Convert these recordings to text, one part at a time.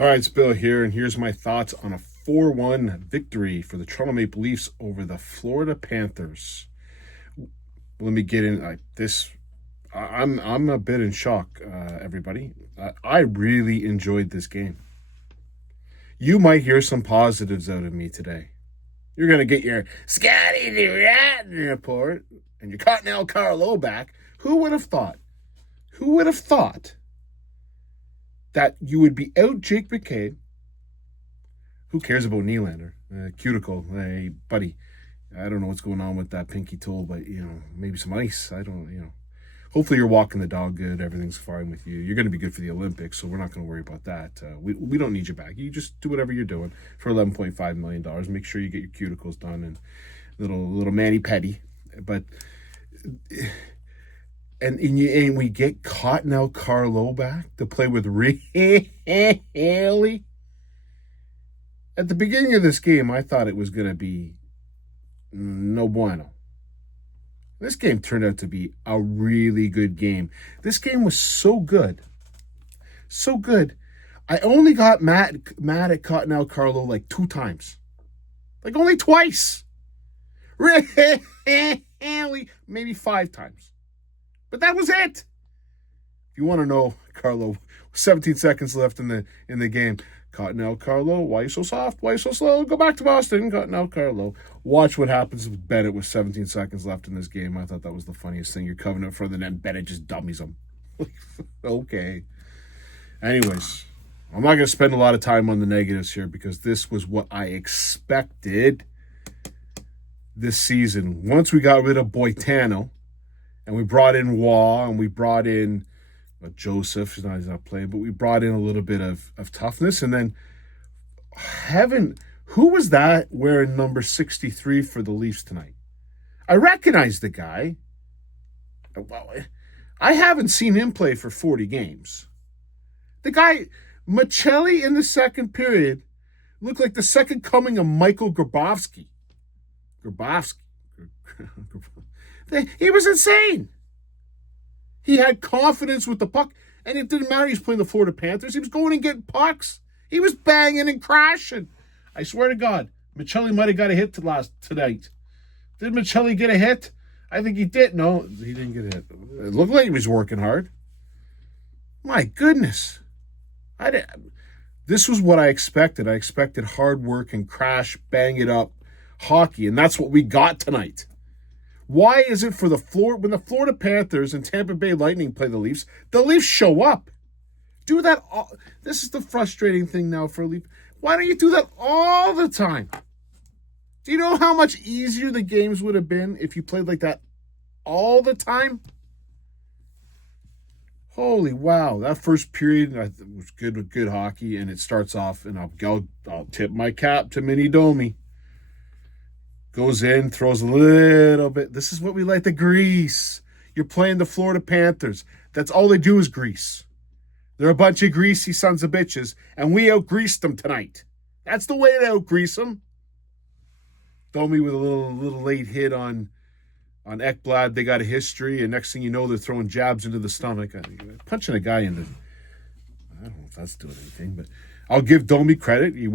All right, it's Bill here, and here's my thoughts on a 4-1 victory for the Toronto Maple Leafs over the Florida Panthers. Let me get in this. I'm a bit in shock, everybody. I really enjoyed this game. You might hear some positives out of me today. You're gonna get your Scotty the Rat report and your Cottonelle Carlo back. Who would have thought? Who would have thought that you would be out Jake McCabe? Who cares about Nylander? Cuticle, hey, buddy. I don't know what's going on with that pinky toe, but, maybe some ice. I don't. Hopefully you're walking the dog good. Everything's fine with you. You're going to be good for the Olympics, so we're not going to worry about that. We don't need you back. You just do whatever you're doing for $11.5 million. Make sure you get your cuticles done and little mani-pedi. But... And we get Cottonelle Carlo back to play with Haley. At the beginning of this game, I thought it was going to be no bueno. This game turned out to be a really good game. This game was so good. So good. I only got mad at Cottonelle Carlo like 2 times. Like only twice. Maybe 5 times. But that was it. If you want to know, Carlo, 17 seconds left in the game. Cottonelle Carlo, why you so soft? Why you so slow? Go back to Boston. Cottonelle Carlo. Watch what happens with Bennett with 17 seconds left in this game. I thought that was the funniest thing. You're covering it for the net, and Bennett just dummies him. Okay. Anyways, I'm not going to spend a lot of time on the negatives here because this was what I expected this season. Once we got rid of Boitano, and we brought in Waugh, and we brought in Joseph. He's not playing, but we brought in a little bit of toughness. And then, who was that wearing number 63 for the Leafs tonight? I recognize the guy. Well, I haven't seen him play for 40 games. The guy, Maccelli in the second period, looked like the second coming of Michael Grabowski. He was insane. He had confidence with the puck, and it didn't matter. He was playing the Florida Panthers. He was going and getting pucks. He was banging and crashing. I swear to God, Maccelli might have got a hit tonight. Did Maccelli get a hit? I think he did. No, he didn't get a hit. It looked like he was working hard. My goodness. This was what I expected. I expected hard work and crash, bang it up hockey, and that's what we got tonight. Why is it when the Florida Panthers and Tampa Bay Lightning play the Leafs show up? Do that this is the frustrating thing now for a Leaf. Why don't you do that all the time? Do you know how much easier the games would have been if you played like that all the time? Holy wow, that first period was good with good hockey, and it starts off, and I'll tip my cap to Mini Domi. Goes in, throws a little bit. This is what we like, the grease. You're playing the Florida Panthers. That's all they do is grease. They're a bunch of greasy sons of bitches, and we out-greased them tonight. That's the way to out-grease them. Domi with a little late hit on Ekblad. They got a history, and next thing you know, they're throwing jabs into the stomach. Punching a guy into... I don't know if that's doing anything, but I'll give Domi credit. He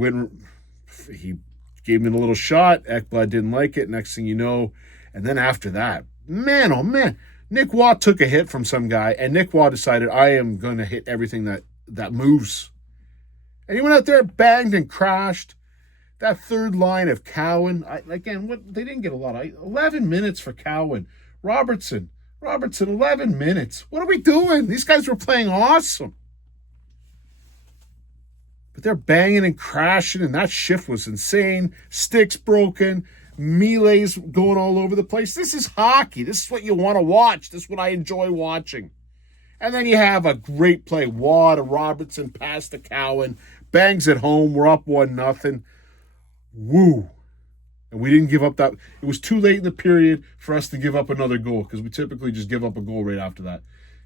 gave him a little shot. Ekblad didn't like it. Next thing you know, and then after that, man, oh man, Nick Waugh took a hit from some guy, and Nick Waugh decided, I am going to hit everything that moves. And he went out there, banged and crashed. That third line of Cowan, they didn't get a lot. 11 minutes for Cowan. Robertson, 11 minutes. What are we doing? These guys were playing awesome. But they're banging and crashing, and that shift was insane. Sticks broken, melees going all over the place. This is hockey. This is what you want to watch. This is what I enjoy watching. And then you have a great play. Waugh to Robertson, pass to Cowan, bangs it home. We're up 1-0. Woo. And we didn't give up that. It was too late in the period for us to give up another goal because we typically just give up a goal right after that.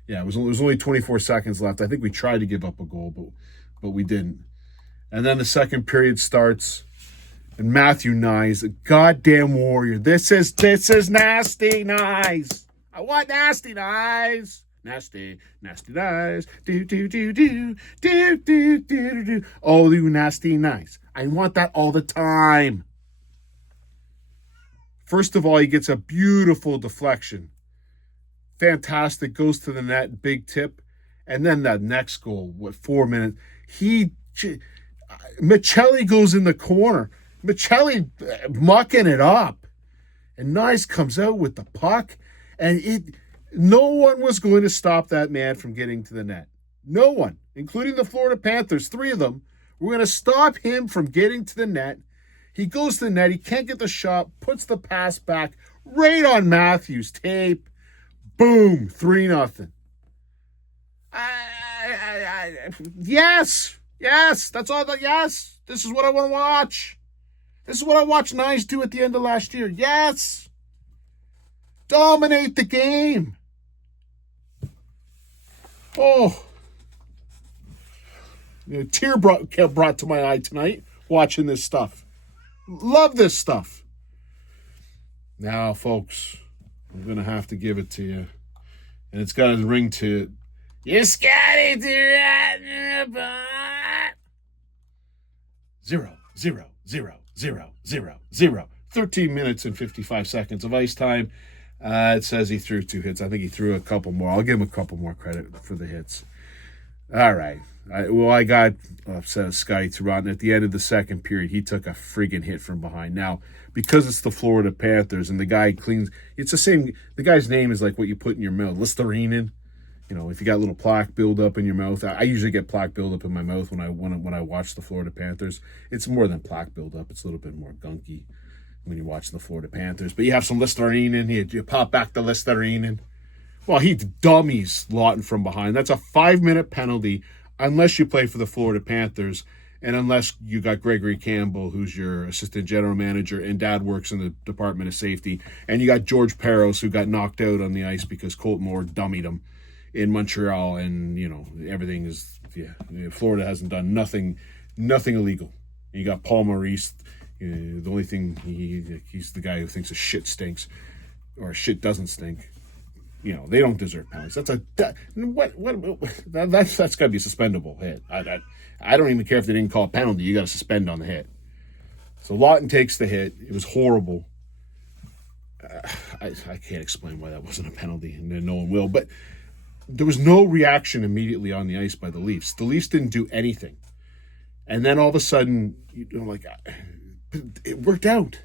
Yeah, it was only 24 seconds left. I think we tried to give up a goal, but we didn't. And then the second period starts, and Matthew Nyes, a goddamn warrior. This is nasty Nyes. I want nasty Nyes. Nasty, nasty nice. Do, do, do, do. Do, do, do, do, do. Oh, you nasty nice. I want that all the time. First of all, he gets a beautiful deflection. Fantastic. Goes to the net. Big tip. And then that next goal, 4 minutes? Michelli goes in the corner. Michelli mucking it up. And Nice comes out with the puck. And no one was going to stop that man from getting to the net. No one, including the Florida Panthers, 3 of them, were going to stop him from getting to the net. He goes to the net. He can't get the shot. Puts the pass back right on Matthews' tape. Boom, 3-0. Yes, that's all. Yes, this is what I want to watch. This is what I watched Nice do at the end of last year. Yes, dominate the game. Oh, tear brought to my eye tonight watching this stuff. Love this stuff. Now, folks, I'm going to have to give it to you. And it's got a ring to it. You Scotty to right in the butt. 0, 0, 0, 0, 0, 0. 13 minutes and 55 seconds of ice time. It says he threw 2 hits. I think he threw a couple more. I'll give him a couple more credit for the hits. All right. I got upset at Scotty Toronto. At the end of the second period, he took a friggin' hit from behind. Now, because it's the Florida Panthers and the guy cleans, it's the same. The guy's name is like what you put in your mouth, Listerine. You know, if you got little plaque buildup in your mouth, I usually get plaque buildup in my mouth when I watch the Florida Panthers. It's more than plaque buildup; it's a little bit more gunky when you watch the Florida Panthers. But you have some Listerine in, you pop back the Listerine in. Well, he dummies Lawton from behind. That's a 5-minute penalty unless you play for the Florida Panthers and unless you got Gregory Campbell, who's your assistant general manager, and Dad works in the Department of Safety, and you got George Peros, who got knocked out on the ice because Colt Moore dummied him in Montreal, and, you know, everything is, Florida hasn't done nothing illegal. You got Paul Maurice. The only thing, he's the guy who thinks a shit stinks or shit doesn't stink. You know, they don't deserve penalties. That's got to be a suspendable hit. I don't even care if they didn't call a penalty. You got to suspend on the hit. So Lawton takes the hit. It was horrible. I can't explain why that wasn't a penalty, and no one will. But there was no reaction immediately on the ice by the Leafs. The Leafs didn't do anything, and then all of a sudden, it worked out.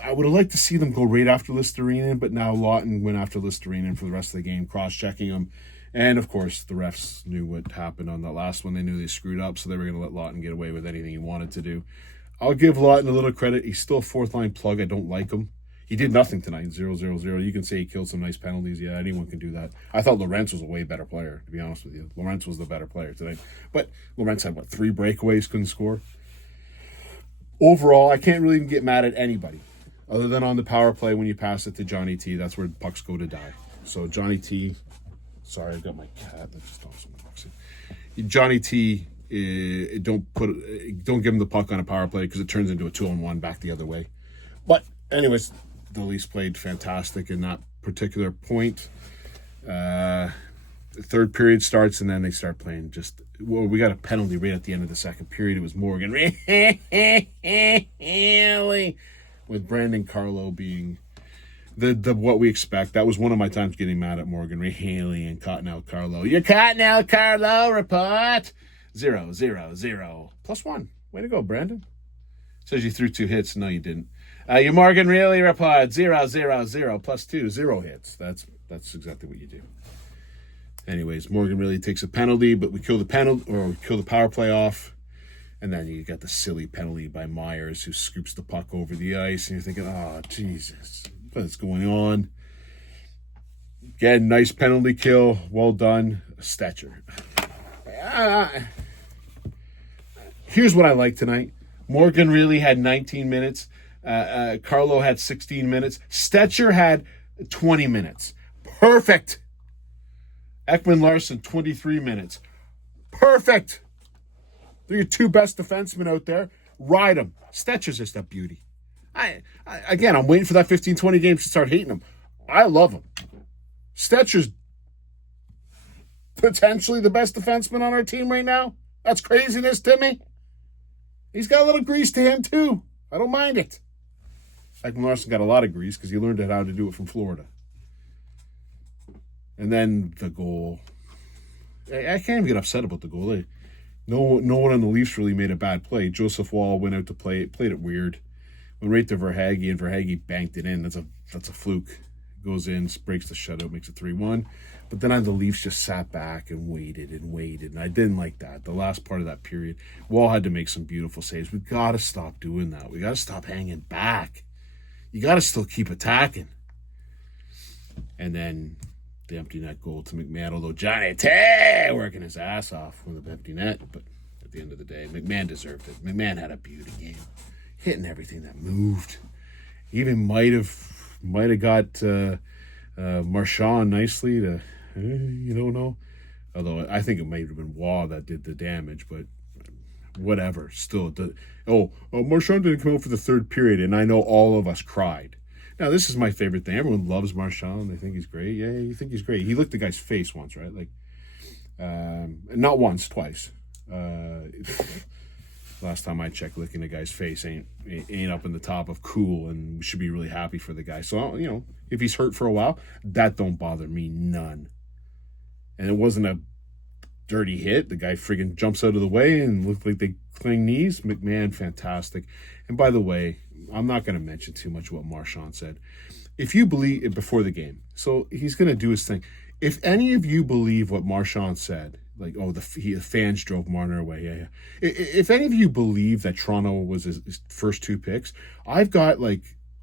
I would have liked to see them go right after Listerine, but now Lawton went after Listerine for the rest of the game, cross-checking him. And, of course, the refs knew what happened on that last one. They knew they screwed up, so they were going to let Lawton get away with anything he wanted to do. I'll give Lawton a little credit. He's still a fourth-line plug. I don't like him. He did nothing tonight, 0-0-0. You can say he killed some nice penalties. Yeah, anyone can do that. I thought Lorentz was a way better player, to be honest with you. Lorentz was the better player tonight. But Lorentz had, 3 breakaways, couldn't score? Overall, I can't really even get mad at anybody. Other than on the power play when you pass it to Johnny T, that's where pucks go to die. So Johnny T, sorry, I got my cat. That just thought someone walks in. Johnny T, don't give him the puck on a power play because it turns into a 2-on-1 back the other way. But anyways, the Leafs played fantastic in that particular point. The third period starts and then they start playing we got a penalty right at the end of the second period. It was Morgan with Brandon Carlo being the what we expect. That was one of my times getting mad at Morgan Haley and Cottonelle Carlo. You're Cottonelle Carlo, report. 0-0-0. +1. Way to go, Brandon. Says you threw 2 hits. No, you didn't. You Morgan really report. 0-0-0 +2. 0 hits. That's exactly what you do. Anyways, Morgan really takes a penalty, but we kill the power play off. And then you got the silly penalty by Myers, who scoops the puck over the ice. And you're thinking, oh, Jesus, what's going on? Again, nice penalty kill. Well done. Stetcher. Here's what I like tonight. Morgan really had 19 minutes. Carlo had 16 minutes. Stetcher had 20 minutes. Perfect. Ekman-Larsson, 23 minutes. Perfect. They're your 2 best defensemen out there. Ride them. Stetcher's just a beauty. I'm waiting for that 15-20 games to start hating him. I love him. Stetcher's potentially the best defenseman on our team right now. That's craziness to me. He's got a little grease to him, too. I don't mind it. Ekman Larson got a lot of grease because he learned how to do it from Florida. And then the goal. I can't even get upset about the goal. No one on the Leafs really made a bad play. Joseph Wall went out to play it, played it weird. Went right to Verhaeghe, and Verhaeghe banked it in. That's a fluke. Goes in, breaks the shutout, makes it 3-1. But then the Leafs just sat back and waited, and I didn't like that. The last part of that period, Wall had to make some beautiful saves. We got to stop doing that. We got to stop hanging back. You got to still keep attacking. And then the empty net goal to McMahon, although Johnny Tay working his ass off with the empty net. But at the end of the day, McMahon deserved it. McMahon had a beauty game, hitting everything that moved. Even might have got Marchand nicely to, you don't know. Although I think it might have been Waugh that did the damage, but whatever. Still, Marchand didn't come out for the third period, and I know all of us cried. Now, this is my favorite thing. Everyone loves Marchand. They think he's great. Yeah, you think he's great. He licked the guy's face once, right? Like, not once, twice. Last time I checked, licking a guy's face ain't up in the top of cool, and we should be really happy for the guy. So, if he's hurt for a while, that don't bother me none. And it wasn't a dirty hit. The guy friggin' jumps out of the way and looked like they cling knees. McMahon, fantastic. And by the way, I'm not going to mention too much what Marchand said. If you believe, before the game, so he's going to do his thing. If any of you believe what Marchand said, like, the fans drove Marner away. Yeah. If any of you believe that Toronto was his first two picks, I've got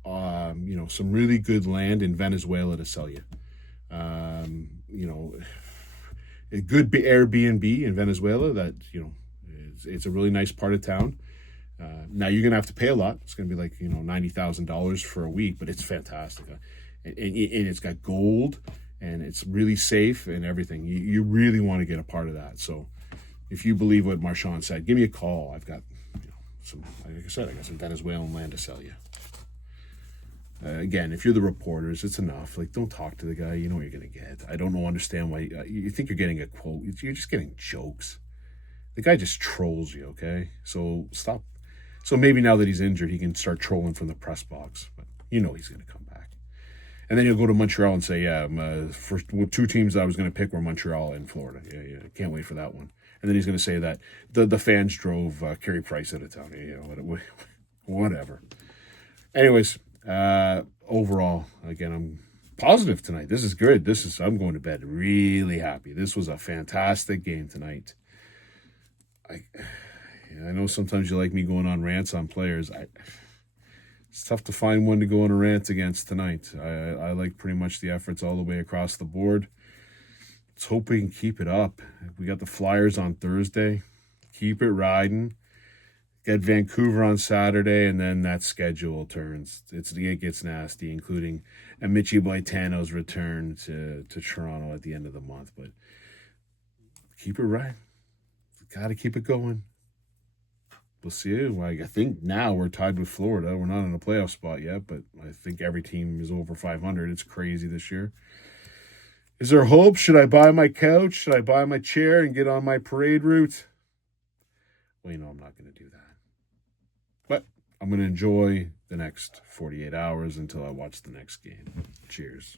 some really good land in Venezuela to sell you. A good Airbnb in Venezuela that, it's a really nice part of town. Now you're going to have to pay a lot. It's going to be like, $90,000 for a week, but it's fantastic. And it's got gold. And it's really safe and everything. You really want to get a part of that. So if you believe what Marchand said, give me a call. I've got like I said, I got some Venezuelan land to sell you. Again, if you're the reporters, it's enough. Like, don't talk to the guy. You know what you're going to get. I don't understand why you think you're getting a quote. You're just getting jokes. The guy just trolls you, okay? So stop. So maybe now that he's injured, he can start trolling from the press box. But he's going to come back. And then he'll go to Montreal and say, for two teams I was going to pick were Montreal and Florida. Yeah, can't wait for that one. And then he's going to say that the fans drove Carey Price out of town. Whatever. Anyways, overall, again, I'm positive tonight. This is good. I'm going to bed really happy. This was a fantastic game tonight. I know sometimes you like me going on rants on players. It's tough to find one to go on a rant against tonight. I like pretty much the efforts all the way across the board. Let's hope we can keep it up. We got the Flyers on Thursday. Keep it riding. Get Vancouver on Saturday, and then that schedule turns. It gets nasty, including Amici Blaitano's return to Toronto at the end of the month. But keep it right. Got to keep it going. We'll see. I think now we're tied with Florida. We're not in a playoff spot yet, but I think every team is over 500. It's crazy this year. Is there hope? Should I buy my couch? Should I buy my chair and get on my parade route? Well, I'm not going to do that. But I'm going to enjoy the next 48 hours until I watch the next game. Cheers.